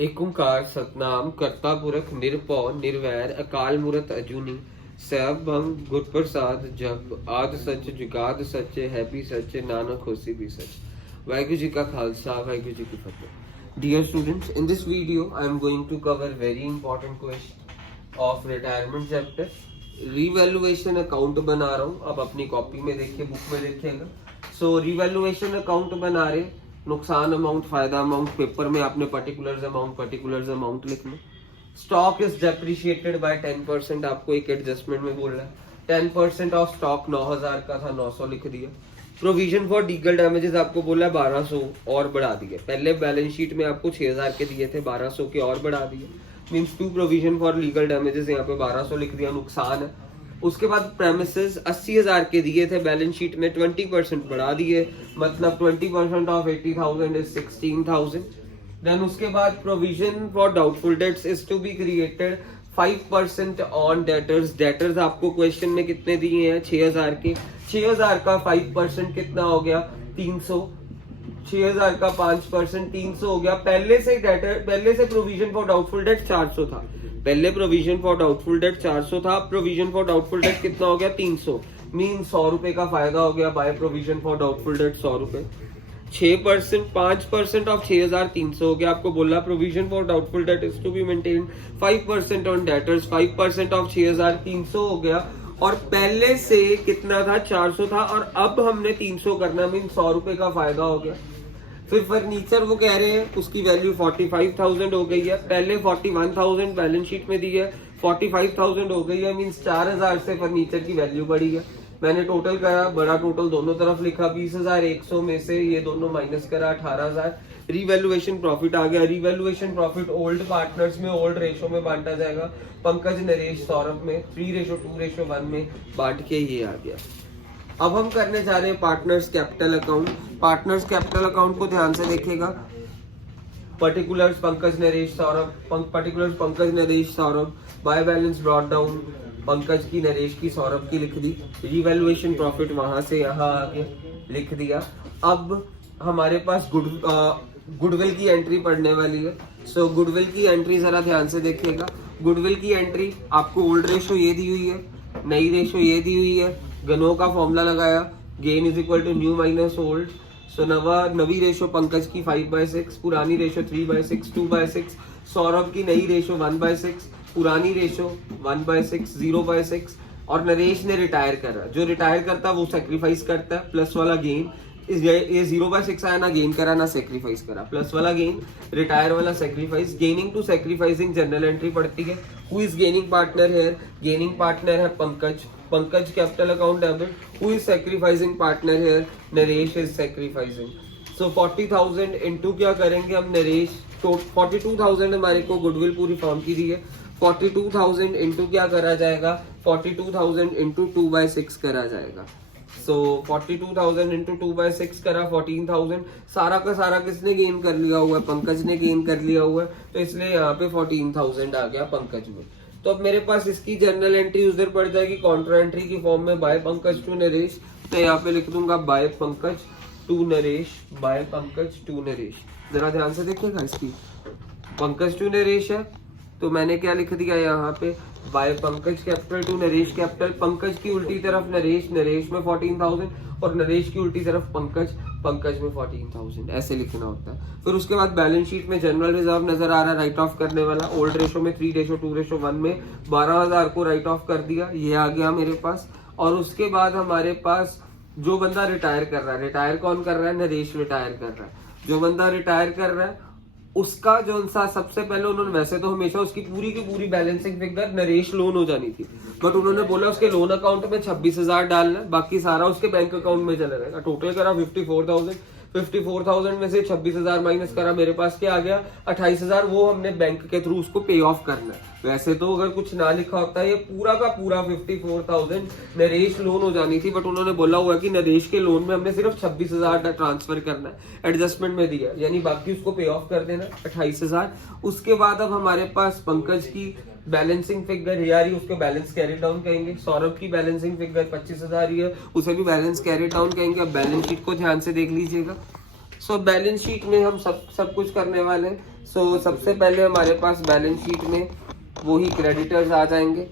एक ओंकार सतनाम करता पुरख निरभौ निर्वैर अकाल मूरत अजूनी सैभं गुर प्रसाद जप आद सच जुगाद सच है भी सच नानक होसी भी सच। वाहिगुरु जी का खालसा वाहिगुरु जी की फतेह। Dear students, in this video I am going to cover very important question of retirement chapter। Revaluation account बना रहा हूँ, अब अपनी कॉपी में देखिए, बुक में देखिएगा। सो रिवैल्यूएशन अकाउंट बना रहे, नुकसान अमाउंट, फायदा अमाउंट, पेपर में आपने पर्टिकुलर्स अमाउंट लिखना। स्टॉक इज डेप्रिशिएटेड बाय 10%, आपको एक एडजस्टमेंट में बोल रहा है। 10% ऑफ स्टॉक 9000 का था, 900 लिख दिया। प्रोविजन फॉर लीगल डैमेजेस आपको बोला है 1200 और बढ़ा दिए। पहले बैलेंस शीट में आपको 6000 के दिए थे, 1200 के और बढ़ा दिए। Means to provision for legal damages, यहाँ पे 1200 लिख दिया, नुकसान है। उसके बाद प्रेमिसेस 80,000 के दिए थे बैलेंस शीट में, 20% बढ़ा दिए, मतलब 20% ऑफ 80,000 इज 16,000। देन उसके बाद provision for doubtful debts is to be created 5% on debtors. Debtors आपको क्वेश्चन में कितने दिए हैं? 6,000 के। 6,000 का 5% कितना हो गया? 300। 6,000 का 5% 300 हो गया। पहले से प्रोविजन फॉर डाउटफुल डेट 400 था। पहले प्रोविजन फॉर डाउटफुल डेट 400 था, प्रोविजन फॉर डाउटफुल डेट कितना हो गया? 300। मीन 100 रुपए का फायदा हो गया by provision for doubtful date 100 रुपए। 6% 5% ऑफ 6,300 हो गया। आपको बोला provision for doubtful debt is to be maintain 5% on debtors, 5% of 6,300 हो गया। और पहले से कितना था? 400 था, और अब हमने 300 करना, मीन 100 रुपए का फायदा हो गया। फिर फर्नीचर वो कह रहे हैं उसकी वैल्यू 45,000 हो गई है। पहले 41,000 बैलेंस शीट में दी है, 45,000 हो गई है, मीन्स 4,000 से फर्नीचर की वैल्यू बढ़ी है। मैंने टोटल करा, बड़ा टोटल दोनों तरफ लिखा, 20,100 में से ये दोनों माइनस करा, 18,000। रिवैल्यूएशन प्रॉफिट आ गया। रिवैल्यूएशन प्रॉफिट ओल्ड पार्टनर्स में ओल्ड रेशो में बांटा जाएगा, पंकज, नरेश, सौरभ में 3:2:1 में बांट के ये आ गया। अब हम करने जा रहे हैं partners capital account. Partners capital account को ध्यान से देखिएगा। Particulars Pankaj Naresh Saurabh, particulars Pankaj Naresh Saurabh, by balance brought down, Pankaj की, नरेश की, सौरभ की लिख दी। रिवैल्यूएशन प्रॉफिट वहां से यहाँ आके लिख दिया। अब हमारे पास गुडविल की एंट्री पड़ने वाली है। सो गुडविल की एंट्री जरा ध्यान से देखिएगा। गुडविल की एंट्री आपको ओल्ड रेशो ये दी हुई है, नई रेशो ये दी हुई है। गनो का फॉर्मूला लगाया, gain is equal to new minus old. So नवी रेशो पंकज की 5/6, पुरानी रेशो 3/6, 2/6। सौरभ की नई रेशो 1/6, पुरानी रेशो 1/6, 0/6। और नरेश ने रिटायर करा, जो रिटायर करता है वो सेक्रीफाइस करता है, प्लस वाला गेन। ये 0/6 आया, ना गेन करा ना सेक्रीफाइस करा, प्लस वाला गेन, रिटायर वाला sacrifice. Gaining to sacrificing general entry पड़ती है। Who is gaining partner here? Gaining partner है Pankaj, Pankaj capital account debit. Who is sacrificing partner here? Naresh is sacrificing. So 40,000 into क्या करेंगे हम? नरेश, तो 42,000 हमारे को गुडविल पूरी फॉर्म की दी है। 42,000 इंटू क्या करा जाएगा? 42,000 इंटू 2/6 करा जाएगा। सो 42,000 इंटू 2/6 करा 14,000। सारा का सारा किसने गेन कर लिया हुआ है? पंकज ने गेन कर लिया हुआ है, तो इसलिए यहाँ पे 14,000 आ गया पंकज में। तो अब मेरे पास इसकी जनरल एंट्री उधर पड़ जाएगी काउंटर एंट्री की फॉर्म में, बाय पंकज टू नरेश। तो यहाँ पे लिख दूंगा by Pankaj to Naresh, by Pankaj to Naresh. जरा ध्यान से देखिएगा, इसकी पंकज टू नरेश है, तो मैंने क्या लिख दिया यहाँ पे? By Pankaj capital to Naresh capital. Pankaj की उल्टी तरफ नरेश, नरेश में 14,000, और नरेश की उल्टी तरफ पंकज, पंकज में 14,000, ऐसे लिखना होता है। फिर उसके बाद बैलेंस शीट में जनरल रिजर्व नजर आ रहा है, राइट ऑफ करने वाला। ओल्ड रेशो में 3:2:1 में 12,000 को राइट ऑफ कर दिया, ये आ गया मेरे पास। और उसके बाद हमारे पास जो बंदा रिटायर कर रहा है, रिटायर कौन कर रहा है? नरेश रिटायर कर रहा है। जो बंदा रिटायर कर रहा है उसका जो सा सबसे पहले उन्होंने, वैसे तो हमेशा उसकी पूरी की पूरी बैलेंसिंग फिगर नरेश लोन हो जानी थी, बट उन्होंने बोला उसके लोन अकाउंट में 26,000 डालना है, बाकी सारा उसके बैंक अकाउंट में चला जाएगा। टोटल करा 54,000, 54,000 में से 26,000 माइनस करा, मेरे पास क्या आ गया? 28,000। वो हमने बैंक के थ्रू उसको पे ऑफ करना है। वैसे तो अगर कुछ ना लिखा होता है, ये पूरा का पूरा 54,000 नरेश लोन हो जानी थी, बट उन्होंने बोला हुआ कि नरेश के लोन में हमने सिर्फ 26,000 ट्रांसफर करना है, एडजस्टमेंट में दिया, यानी बाकी उसको पे ऑफ कर देना 28,000। उसके बाद अब हमारे पास पंकज की बैलेंसिंग फिगर यार ही, उसको बैलेंस कैरी डाउन कहेंगे। सौरभ की बैलेंसिंग फिगर 25,000 ही है, उसे भी बैलेंस कैरी डाउन कहेंगे। अब बैलेंस शीट को ध्यान से देख लीजिएगा। सो बैलेंस शीट में हम सब कुछ करने वाले हैं। सो सबसे पहले हमारे पास बैलेंस शीट में वही क्रेडिटर्स आ जाएंगे,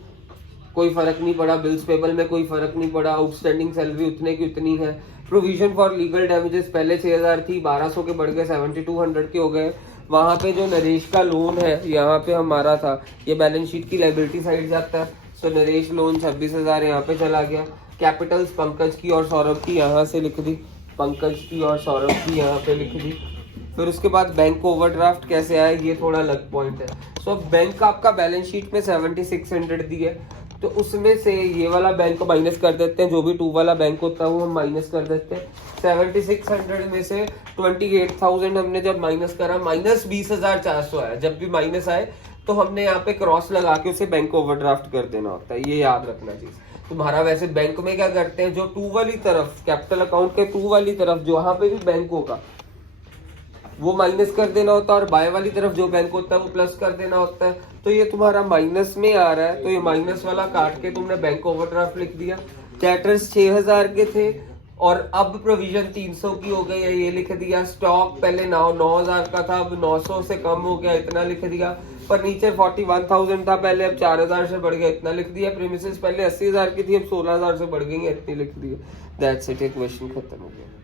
कोई फर्क नहीं पड़ा, बिल्स पेबल में कोई फर्क नहीं पड़ा, आउटस्टैंडिंग सैलरी उतने की उतनी है। प्रोविजन फॉर लीगल डैमेजेस पहले 6000 थी, 1200 के बढ़ गए 7200 के हो गए। वहां पे जो नरेश का लोन है यहाँ पे हमारा था, ये बैलेंस शीट की लाइबिलिटी साइड जाता है। सो नरेश लोन 26,000 यहाँ पे चला गया। कैपिटल्स पंकज की और सौरभ की यहाँ से लिख दी, पंकज की और सौरभ की यहाँ पे लिख दी। फिर उसके बाद बैंक ओवरड्राफ्ट कैसे आया, ये थोड़ा अलग पॉइंट है। सो बैंक आपका बैलेंस शीट में 7600 दी है, तो उसमें से ये वाला बैंक को माइनस कर देते हैं, जो भी 2 वाला बैंक होता है वो हम माइनस कर देते हैं। 7600 में से 28,000 हमने जब माइनस करा, माइनस 20,400 आया। जब भी माइनस आए तो हमने यहाँ पे क्रॉस लगा के उसे बैंक ओवरड्राफ्ट कर देना होता है, ये याद रखना चीज। तुम्हारा वैसे बैंक में क्या करते हैं, जो 2 वाली तरफ, कैपिटल अकाउंट के 2 वाली तरफ जहाँ पे भी बैंक होगा वो माइनस कर देना होता है, और बाय वाली तरफ जो बैंक होता है वो प्लस कर देना होता है। तो ये तुम्हारा माइनस में आ रहा है, तो ये माइनस वाला काट के तुमने बैंक ओवरड्राफ्ट लिख दिया। कैटर्स 6000 के थे और अब प्रोविजन 300 की हो गई है, ये लिख दिया। स्टॉक पहले 9000 का था, अब 900 से कम हो गया, इतना लिख दिया। फर्नीचर 41,000 था पहले, अब 4000 से बढ़ गया, इतना लिख दिया। प्रीमिसेस पहले 80,000 की थी, अब 16,000 से बढ़ गई है, इतनी लिख दी। दैट्स इट, क्वेश्चन खत्म हो गया।